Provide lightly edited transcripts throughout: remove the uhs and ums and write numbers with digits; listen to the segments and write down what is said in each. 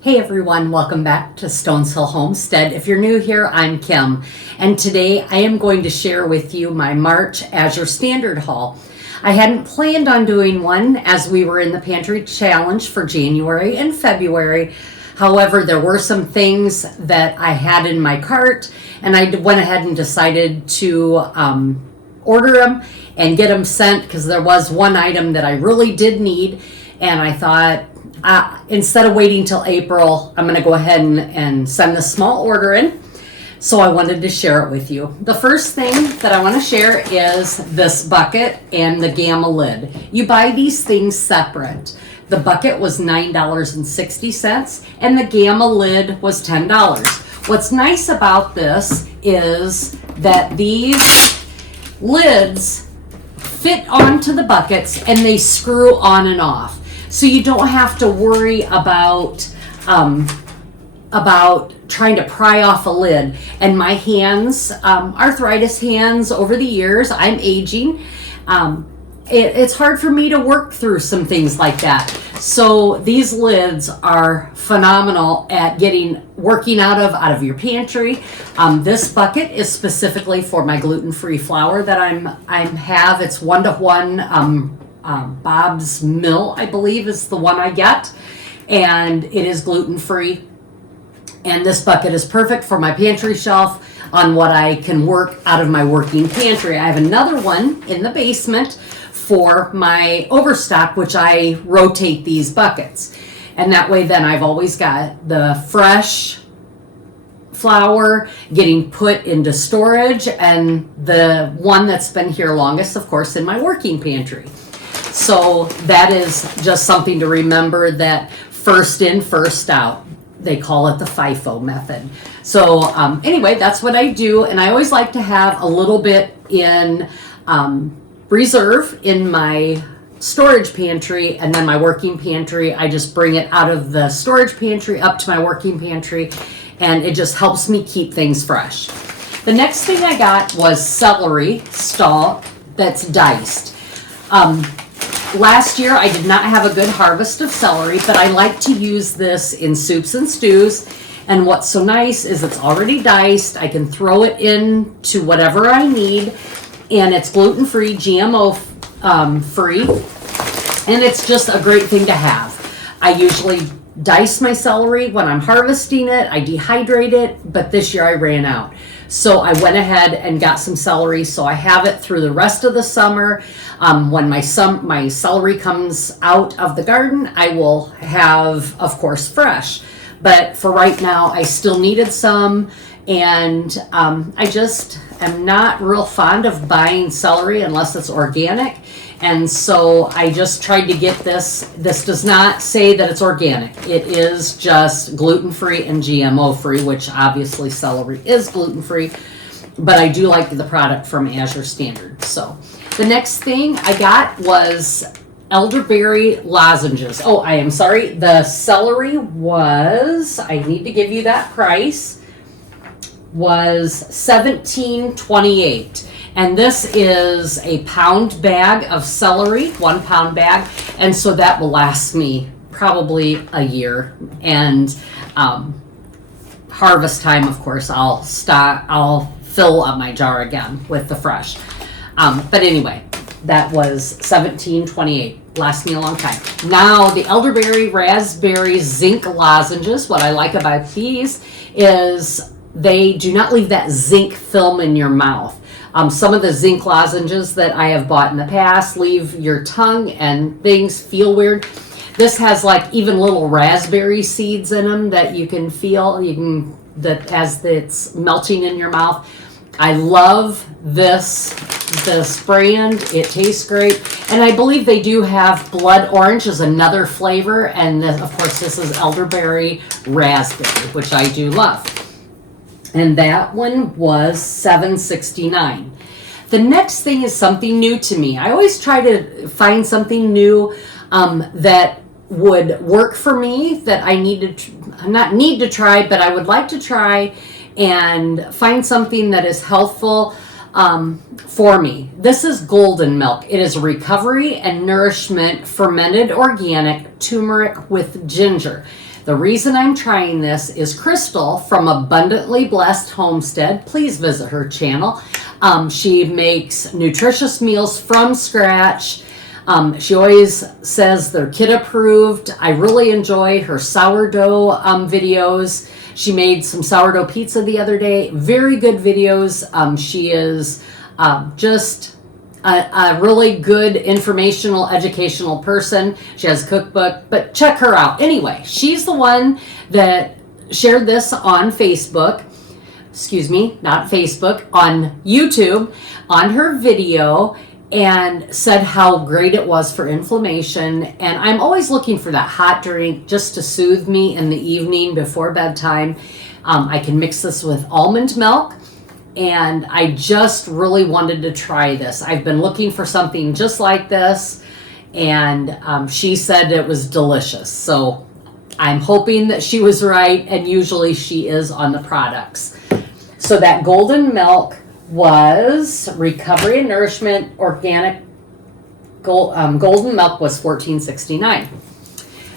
Hey everyone, welcome back to Stones Hill Homestead. If you're new here, I'm Kim, and today I am going to share with you my March Azure Standard haul. I hadn't planned on doing one as we were in the pantry challenge for January and February. However, there were some things that I had in my cart, and I went ahead and decided to order them and get them sent because there was one item that I really did need, and I thought, instead of waiting till April, I'm going to go ahead and send this small order in. So I wanted to share it with you. The first thing that I want to share is this bucket and the Gamma lid. You buy these things separate. The bucket was $9.60 and the Gamma lid was $10. What's nice about this is that these lids fit onto the buckets and they screw on and off. So you don't have to worry about trying to pry off a lid. And my hands, arthritis hands over the years, I'm aging. It's hard for me to work through some things like that. So these lids are phenomenal at working out of your pantry. This bucket is specifically for my gluten-free flour that I have. It's 1-to-1. Bob's Mill, I believe, is the one I get, and it is gluten-free. And this bucket is perfect for my pantry shelf on what I can work out of my working pantry. I have another one in the basement for my overstock, which I rotate these buckets. And that way then I've always got the fresh flour getting put into storage, and the one that's been here longest, of course, in my working pantry. So that is just something to remember, that first in, first out. They call it the FIFO method. So anyway, that's what I do. And I always like to have a little bit in reserve in my storage pantry, and then my working pantry, I just bring it out of the storage pantry up to my working pantry, and it just helps me keep things fresh. The next thing I got was celery stalk that's diced. Last year, I did not have a good harvest of celery, but I like to use this in soups and stews. And what's so nice is it's already diced. I can throw it into whatever I need, and it's gluten-free, GMO free, and it's just a great thing to have. I usually dice my celery when I'm harvesting it. I dehydrate it, but this year I ran out. So I went ahead and got some celery, so I have it through the rest of the summer. When my celery comes out of the garden, I will have, of course, fresh. But for right now, I still needed some, and I just am not real fond of buying celery unless it's organic. And so I just tried to get this. This does not say that it's organic. It is just gluten-free and GMO-free, which obviously celery is gluten-free. But I do like the product from Azure Standard. So the next thing I got was elderberry lozenges. Oh, I am sorry. The celery was, I need to give you that price, was $17.28. And this is a pound bag of celery, 1 pound bag. And so that will last me probably a year. And harvest time, of course, I'll fill up my jar again with the fresh. But anyway, that was $17.28. Lasts me a long time. Now, the elderberry raspberry zinc lozenges, what I like about these is they do not leave that zinc film in your mouth. Some of the zinc lozenges that I have bought in the past leave your tongue and things feel weird. This has like even little raspberry seeds in them that you can feel, that as it's melting in your mouth. I love this brand. It tastes great. And I believe they do have blood orange as another flavor. And of course, this is elderberry raspberry, which I do love. And that one was $7.69. The next thing is something new to me. I always try to find something new that would work for me, that I not need to try, but I would like to try, and find something that is healthful for me. This is golden milk. It is recovery and nourishment fermented organic turmeric with ginger. The reason I'm trying this is Crystal from Abundantly Blessed Homestead. Please visit her channel. She makes nutritious meals from scratch. She always says they're kid approved. I really enjoy her sourdough videos. She made some sourdough pizza the other day. Very good videos. She is just a really good informational, educational person. She has a cookbook, but check her out. Anyway, she's the one that shared this on Facebook. Excuse me, not Facebook, on YouTube, on her video, and said how great it was for inflammation. And I'm always looking for that hot drink just to soothe me in the evening before bedtime. I can mix this with almond milk, and I just really wanted to try this. I've been looking for something just like this, and she said it was delicious. So I'm hoping that she was right, and usually she is on the products. So that golden milk was Recovery and Nourishment Organic golden milk was $14.69.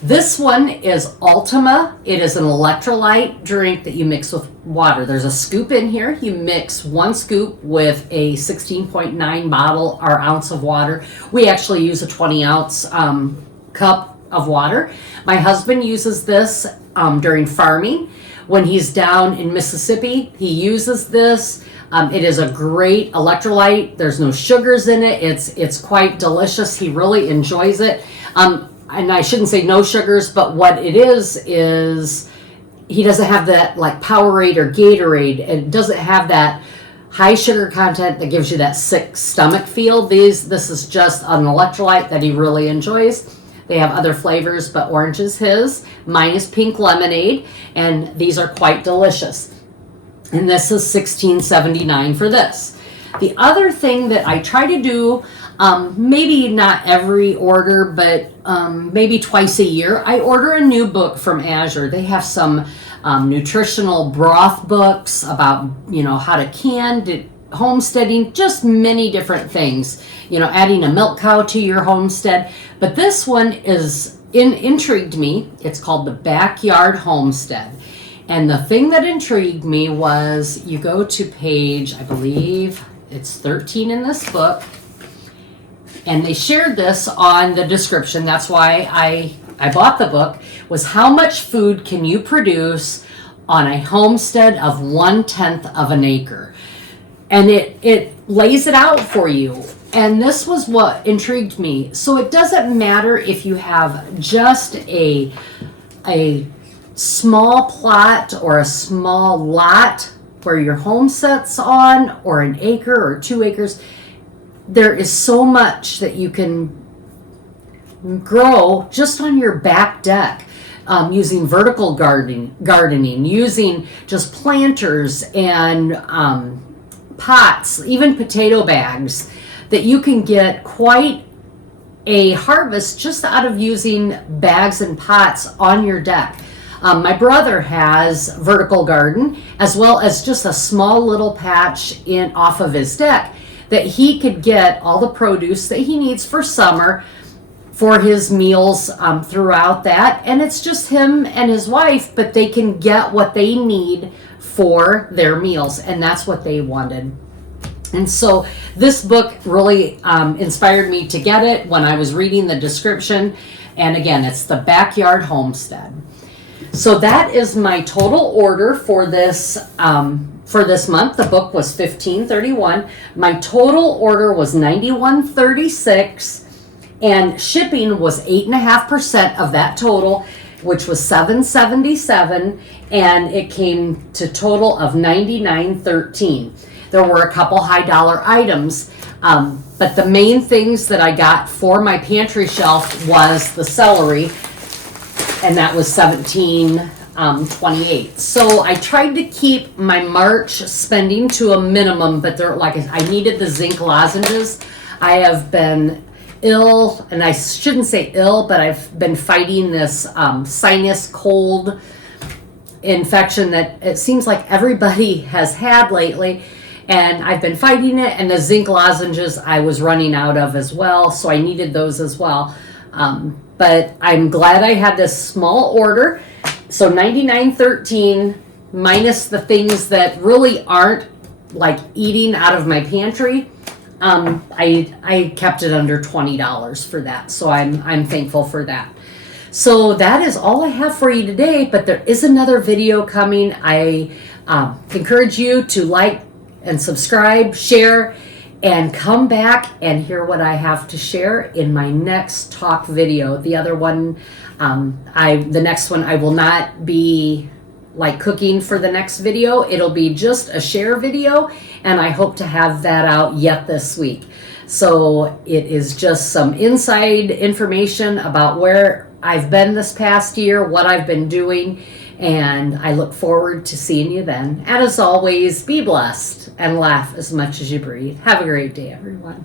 This one is Ultima. It is an electrolyte drink that you mix with water. There's a scoop in here. You mix 1 scoop with a 16.9 bottle or ounce of water. We actually use a 20-ounce cup of water. My husband uses this during farming. When he's down in Mississippi, he uses this. It is a great electrolyte. There's no sugars in it. It's quite delicious. He really enjoys it. And I shouldn't say no sugars, but what it is he doesn't have that like Powerade or Gatorade. It doesn't have that high sugar content that gives you that sick stomach feel. This is just an electrolyte that he really enjoys. They have other flavors, but orange is his. Mine is pink lemonade, and these are quite delicious. And this is $16.79 for this. The other thing that I try to do, maybe not every order, but maybe twice a year, I order a new book from Azure. They have some nutritional broth books about, how to can, homesteading, just many different things. Adding a milk cow to your homestead. But this one intrigued me. It's called the Backyard Homestead. And the thing that intrigued me was you go to page, I believe it's 13 in this book, and they shared this on the description. That's why I bought the book, was how much food can you produce on a homestead of 1/10 of an acre? And it lays it out for you. And this was what intrigued me. So it doesn't matter if you have just a small plot or a small lot where your home sets on, or an acre or 2 acres. There is so much that you can grow just on your back deck, using vertical gardening, using just planters and pots, even potato bags, that you can get quite a harvest just out of using bags and pots on your deck. My brother has vertical garden, as well as just a small little patch off of his deck that he could get all the produce that he needs for summer for his meals throughout that. And it's just him and his wife, but they can get what they need for their meals, and that's what they wanted. And so this book really inspired me to get it when I was reading the description. And again, it's the Backyard Homestead. So that is my total order for this month. The book was $15.31. My total order was $91.36, and shipping was 8.5% of that total, which was $7.77, and it came to total of $99.13. There were a couple high dollar items, but the main things that I got for my pantry shelf was the celery, and that was $17.28. So I tried to keep my March spending to a minimum, but I needed the zinc lozenges. I have been ill, and I shouldn't say ill, but I've been fighting this sinus cold infection that it seems like everybody has had lately. And I've been fighting it, and the zinc lozenges I was running out of as well, so I needed those as well. But I'm glad I had this small order. So $99.13 minus the things that really aren't like eating out of my pantry. I kept it under $20 for that. So I'm thankful for that. So that is all I have for you today, but there is another video coming. I encourage you to like and subscribe, share, and come back and hear what I have to share in my next talk video. The other one, the next one, I will not be like cooking for the next video. It'll be just a share video, and I hope to have that out yet this week. So it is just some inside information about where I've been this past year, what I've been doing, and I look forward to seeing you then. And as always, be blessed and laugh as much as you breathe. Have a great day, everyone.